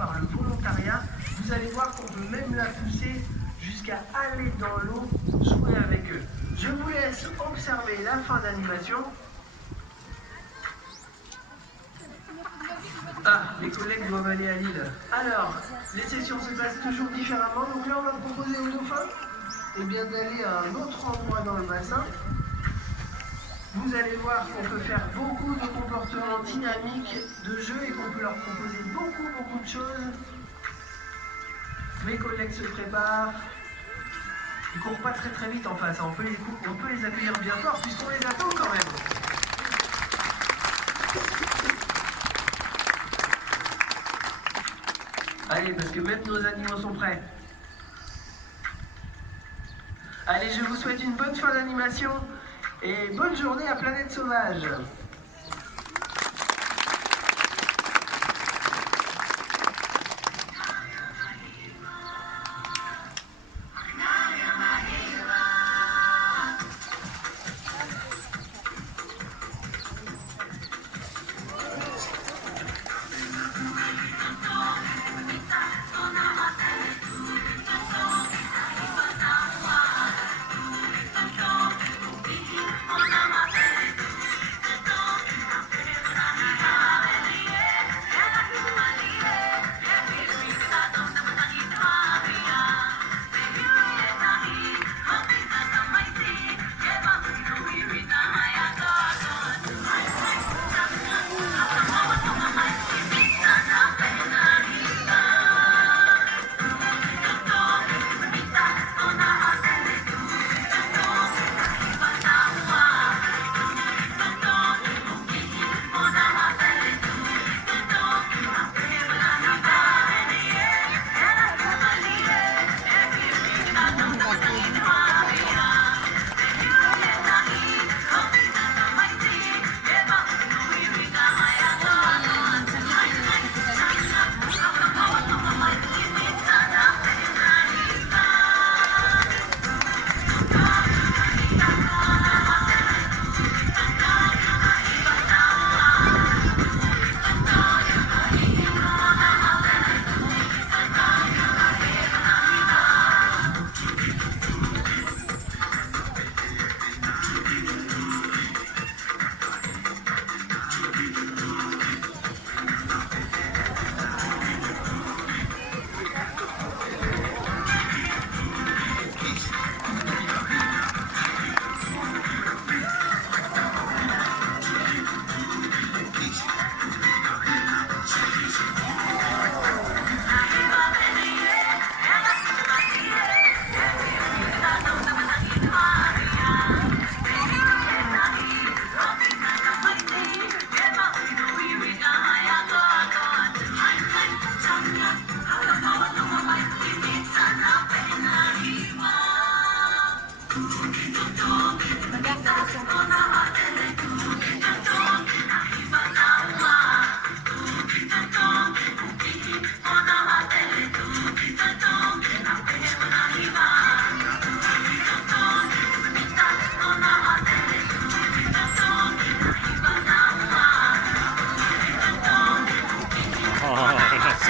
par le volontariat. Vous allez voir qu'on peut même la pousser jusqu'à aller dans l'eau, jouer avec eux. Je vous laisse observer la fin d'animation. Ah, les collègues doivent aller à Lille. Alors, les sessions se passent toujours différemment. Donc là, on va proposer aux dauphins d'aller à un autre endroit dans le bassin. Vous allez voir qu'on peut faire beaucoup de comportements dynamiques de jeu et qu'on peut leur proposer beaucoup de choses. Mes collègues se préparent. Ils courent pas très vite en face. On peut les accueillir bien fort puisqu'on les attend quand même. Allez, parce que même nos animaux sont prêts. Allez, je vous souhaite une bonne fin d'animation et bonne journée à Planète Sauvage.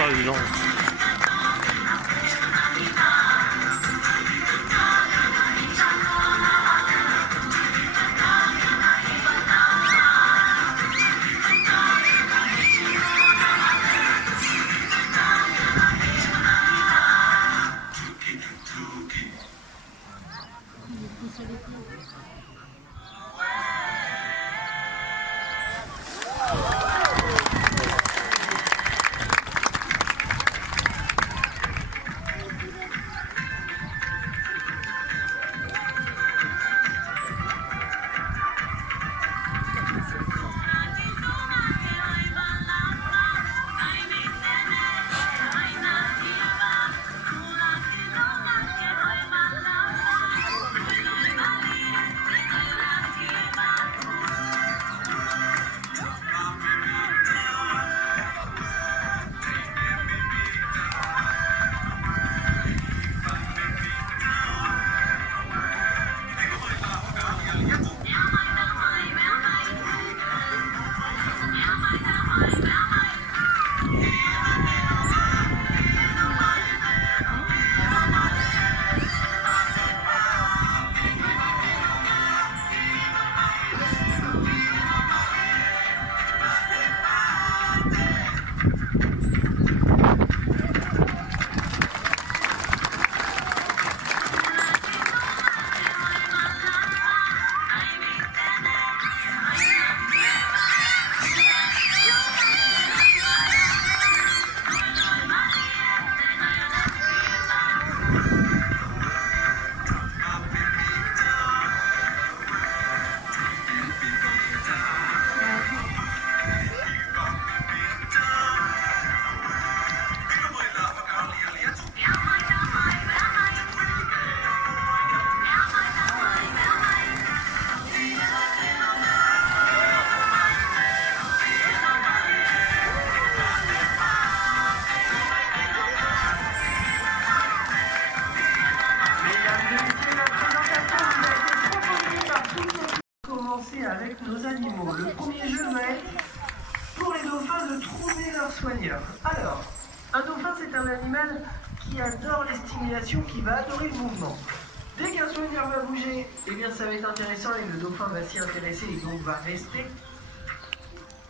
Ça, dis donc. Alors, un dauphin, c'est un animal qui adore les stimulations, qui va adorer le mouvement. Dès qu'un soigneur va bouger, eh bien ça va être intéressant et le dauphin va s'y intéresser et donc va rester.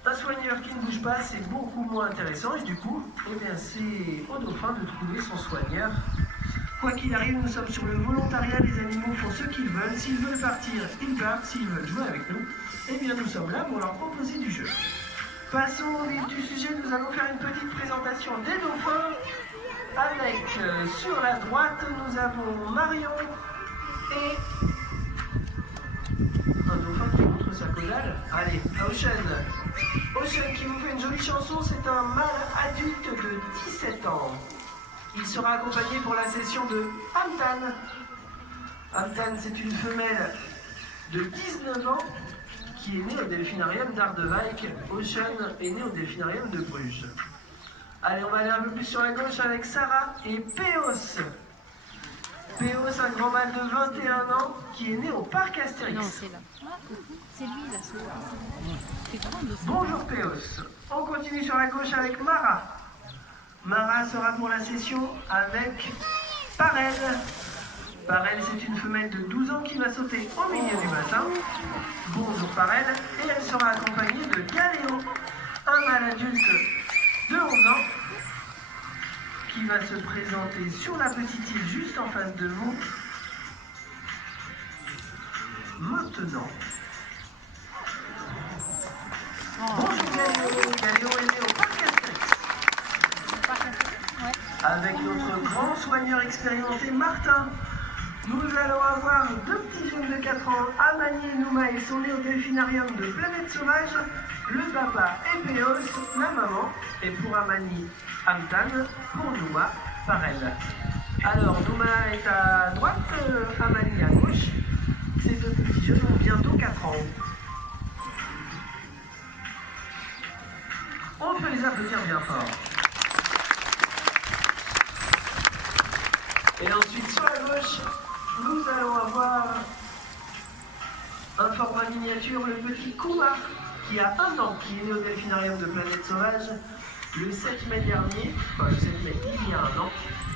Un soigneur qui ne bouge pas, c'est beaucoup moins intéressant et du coup, eh bien c'est au dauphin de trouver son soigneur. Quoi qu'il arrive, nous sommes sur le volontariat, les animaux font ce qu'ils veulent. S'ils veulent partir, ils partent. S'ils veulent jouer avec nous, eh bien nous sommes là pour leur proposer du jeu. Passons au vif du sujet, nous allons faire une petite présentation des dauphins. Avec, sur la droite, nous avons Marion et un dauphin qui montre sa caudale. Allez, Ocean. Ocean qui vous fait une jolie chanson, c'est un mâle adulte de 17 ans. Il sera accompagné pour la session de Amtan. Amtan, c'est une femelle de 19 ans qui est née au delphinarium d'Ardewijk. Ocean est né au delphinarium de Bruges. Allez, on va aller un peu plus sur la gauche avec Sarah et Péos. Péos, un grand mâle de 21 ans qui est né au parc Astérix. Non, c'est là. C'est lui, là. C'est grand, mais c'est... Bonjour Péos. On continue sur la gauche avec Mara. Mara sera pour la session avec Parel. Parel, c'est une femelle de 12 ans qui va sauter au milieu du bassin. Bonjour Parel. Et elle sera accompagnée de Galéo, un mâle adulte de 11 ans qui va se présenter sur la petite île juste en face de vous. Maintenant. Bonjour Galéo. Galéo est né au parc Astérix. Ouais. Avec notre grand soigneur expérimenté Martin. Nous allons avoir deux petits jeunes de 4 ans, Amani et Nouma, ils sont nés au delphinarium de Planète Sauvage. Le papa est Péos, la maman, et pour Amani, Amtan, pour Nouma, Parel. Alors, Nouma est à droite, Amani à gauche. Ces deux petits jeunes ont bientôt 4 ans. On peut les applaudir bien fort. Et ensuite, sur la gauche, nous allons avoir un format miniature, le petit Kuma, qui a 1 an, qui est né au delphinarium de Planète Sauvage le 7 mai dernier, enfin le 7 mai il y a 1 an,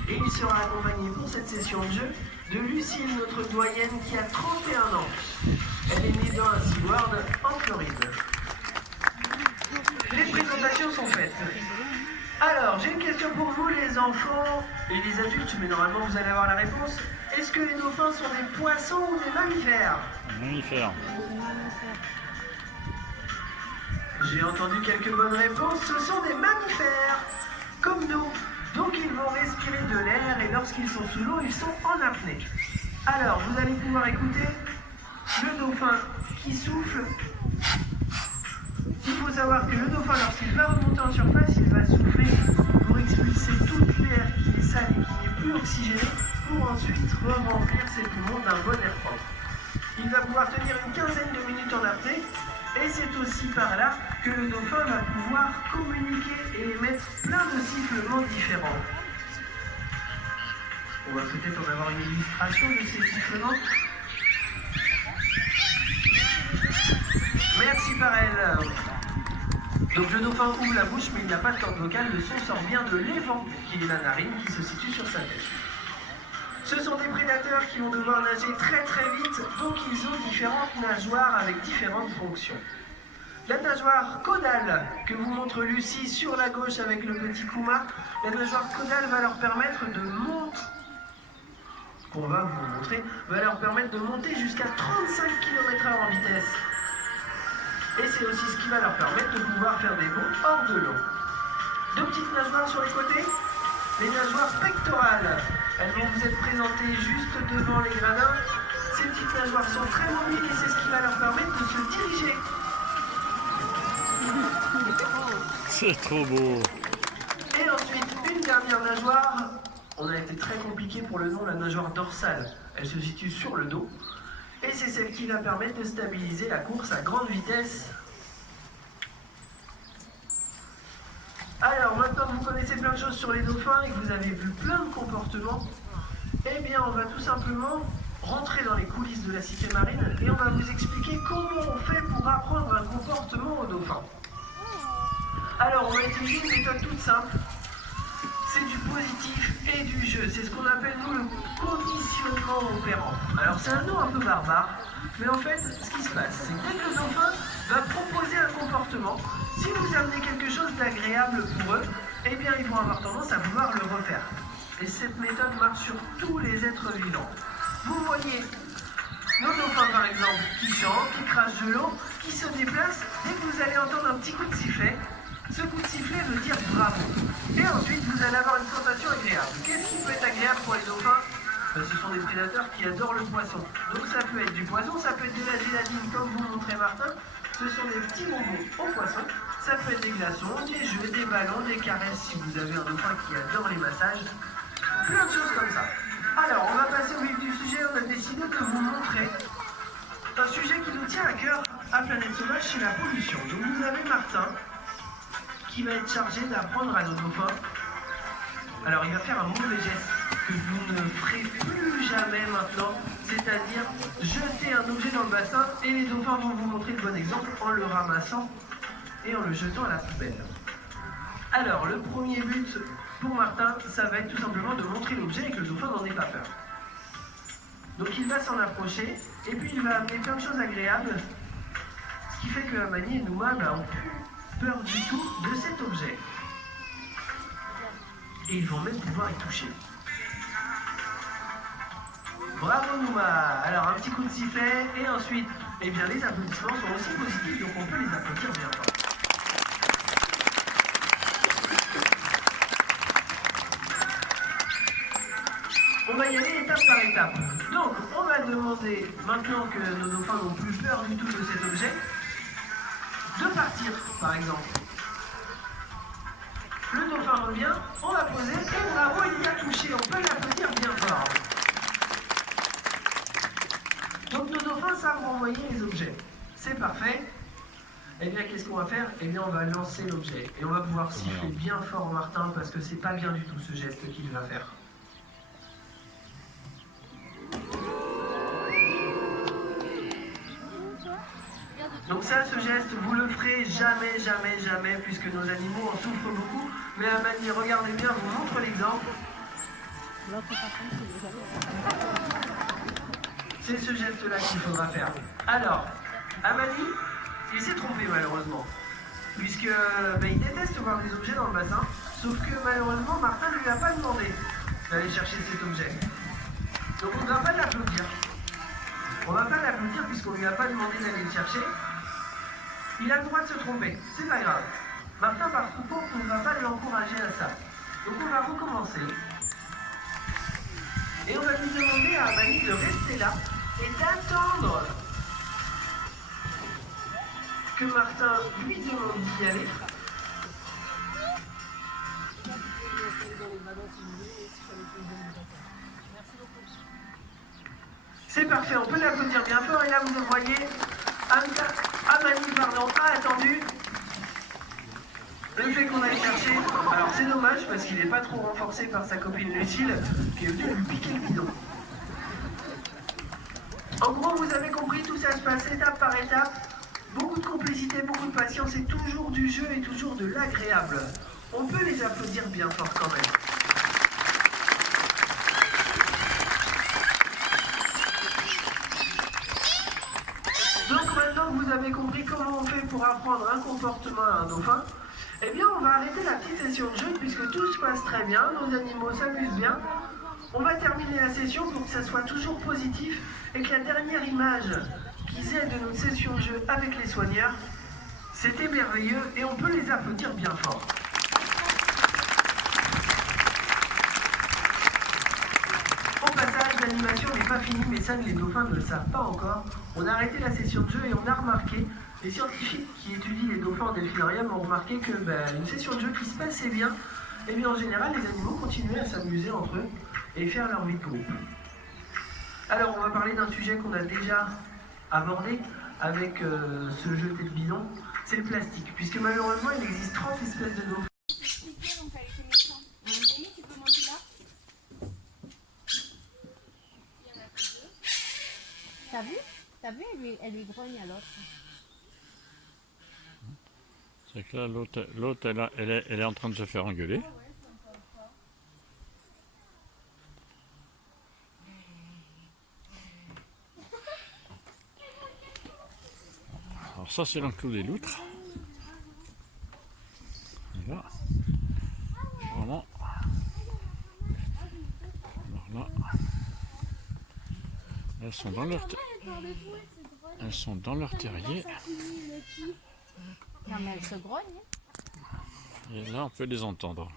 et il sera accompagné pour cette session de jeu de Lucille, notre doyenne, qui a 31 ans. Elle est née dans un SeaWorld en Floride. Les présentations sont faites. Alors, j'ai une question pour vous, les enfants et les adultes, mais normalement vous allez avoir la réponse. Est-ce que les dauphins sont des poissons ou des mammifères? Mammifère. J'ai entendu quelques bonnes réponses, ce sont des mammifères, comme nous. Donc ils vont respirer de l'air et lorsqu'ils sont sous l'eau, ils sont en apnée. Alors, vous allez pouvoir écouter le dauphin qui souffle. Il faut savoir que le dauphin, lorsqu'il va remonter en surface, il va souffler pour expulser tout l'air qui est sale et qui n'est plus oxygéné, pour ensuite remplir ses poumons d'un bon air propre. Il va pouvoir tenir une quinzaine de minutes en apnée, et c'est aussi par là que le dauphin va pouvoir communiquer et émettre plein de sifflements différents. On va peut-être en avoir une illustration de ces sifflements. Merci Parel. Donc le dauphin ouvre la bouche mais il n'a pas de corde vocale, le son sort bien de l'évent qui est la narine qui se situe sur sa tête. Ce sont des prédateurs qui vont devoir nager très très vite, donc ils ont différentes nageoires avec différentes fonctions. La nageoire caudale que vous montre Lucie sur la gauche avec le petit Kuma, la nageoire caudale va leur permettre de monter, qu'on va vous montrer, va leur permettre de monter jusqu'à 35 km/h en vitesse. Et c'est aussi ce qui va leur permettre de pouvoir faire des bonds hors de l'eau. Deux petites nageoires sur les côtés, les nageoires pectorales. Elles vont vous être présentées juste devant les gradins. Ces petites nageoires sont très mobiles et c'est ce qui va leur permettre de se diriger. C'est trop beau. Et ensuite, une dernière nageoire. On a été très compliqué pour le nom, la nageoire dorsale. Elle se situe sur le dos. Et c'est celle qui va permettre de stabiliser la course à grande vitesse. Alors, maintenant que vous connaissez plein de choses sur les dauphins et que vous avez vu plein de comportements, eh bien, on va tout simplement rentrer dans les coulisses de la cité marine et on va vous expliquer comment on fait pour apprendre un comportement aux dauphins. Alors, on va utiliser une méthode toute simple. C'est du positif et du jeu. C'est ce qu'on appelle, nous, le conditionnement opérant. Alors, c'est un nom un peu barbare, mais en fait, ce qui se passe, c'est que dès que le dauphin va proposer un comportement, si vous amenez quelque chose d'agréable pour eux, eh bien, ils vont avoir tendance à vouloir le refaire. Et cette méthode marche sur tous les êtres vivants. Vous voyez nos dauphins, par exemple, qui chantent, qui crachent de l'eau, qui se déplacent. Dès que vous allez entendre un petit coup de sifflet, ce coup de sifflet veut dire bravo. Et ensuite, vous allez avoir une sensation agréable. Qu'est-ce qui peut être agréable pour les dauphins? Ce sont des prédateurs qui adorent le poisson. Donc ça peut être du poisson, ça peut être de la gélatine, comme vous montrez Martin. Ce sont des petits bonbons au poisson. Ça peut être des glaçons, des jeux, des ballons, des caresses, si vous avez un dauphin qui adore les massages. Plein de choses comme ça. Alors, on va passer au vif du sujet. On a décidé de vous montrer un sujet qui nous tient à cœur à Planète Sauvage, c'est la pollution. Donc vous avez Martin qui va être chargé d'apprendre à nos dauphins. Alors il va faire un mauvais geste que vous ne ferez plus jamais maintenant, c'est-à-dire jeter un objet dans le bassin et les dauphins vont vous montrer le bon exemple en le ramassant et en le jetant à la poubelle. Alors le premier but pour Martin, ça va être tout simplement de montrer l'objet et que le dauphin n'en ait pas peur. Donc il va s'en approcher et puis il va amener plein de choses agréables, ce qui fait que Amani et Nouma n'ont plus peur du tout de cet objet. Et ils vont même pouvoir y toucher. Bravo Nouma. Alors un petit coup de sifflet et ensuite, eh bien les applaudissements sont aussi positifs, donc on peut les applaudir bien fort. On va y aller étape par étape. Donc, on va demander, maintenant que nos dauphins n'ont plus peur du tout de cet objet, de partir, par exemple. Le dauphin revient, on va poser, et bravo, il y a touché. On peut l'applaudir bien fort. Donc, nos dauphins savent renvoyer les objets. C'est parfait. Eh bien, qu'est-ce qu'on va faire? Eh bien, on va lancer l'objet. Et on va pouvoir siffler bien fort Martin, parce que c'est pas bien du tout ce geste qu'il va faire. Donc ça, ce geste, vous le ferez jamais, jamais, jamais, puisque nos animaux en souffrent beaucoup. Mais Amani, regardez bien, vous montre l'exemple. C'est ce geste-là qu'il faudra faire. Alors, Amani, il s'est trompé malheureusement, puisque il déteste voir des objets dans le bassin, sauf que malheureusement, Martin ne lui a pas demandé d'aller chercher cet objet. Donc on ne va pas l'applaudir. On ne va pas l'applaudir puisqu'on ne lui a pas demandé d'aller le chercher. Il a le droit de se tromper, c'est pas grave. Martin, par contre, on ne va pas l'encourager à ça. Donc on va recommencer. Et on va lui demander à Amani de rester là et d'attendre que Martin lui demande d'y aller. C'est parfait, on peut l'applaudir bien fort. Et là, vous voyez, Amani a attendu le fait qu'on aille chercher. Alors, c'est dommage parce qu'il n'est pas trop renforcé par sa copine Lucille qui est venue lui piquer le bidon. En gros, vous avez compris, tout ça se passe étape par étape. Beaucoup de complicité, beaucoup de patience et toujours du jeu et toujours de l'agréable. On peut les applaudir bien fort quand même. Donc maintenant que vous avez compris comment on fait pour apprendre un comportement à un dauphin, eh bien on va arrêter la petite session de jeu puisque tout se passe très bien, nos animaux s'amusent bien. On va terminer la session pour que ça soit toujours positif et que la dernière image qu'ils aient de notre session de jeu avec les soigneurs, c'était merveilleux et on peut les applaudir bien fort. Au passage, l'animation n'est pas finie, mais ça les dauphins ne le savent pas encore. On a arrêté la session de jeu et on a remarqué, les scientifiques qui étudient les dauphins en delphinarium ont remarqué que une session de jeu qui se passait bien, et bien en général les animaux continuaient à s'amuser entre eux et faire leur vie de groupe. Alors on va parler d'un sujet qu'on a déjà abordé avec ce jeu tête bidon, c'est le plastique, puisque malheureusement il existe 30 espèces de dauphins. T'as vu? Elle lui grogne à l'autre. C'est que là, l'autre elle est en train de se faire engueuler. Alors ça, c'est l'enclos des loutres. Et là, vraiment. Alors là, elles sont dans leur terrier. Non, mais elle se grogne. Et là, on peut les entendre.